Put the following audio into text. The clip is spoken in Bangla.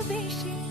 ভালোবেসে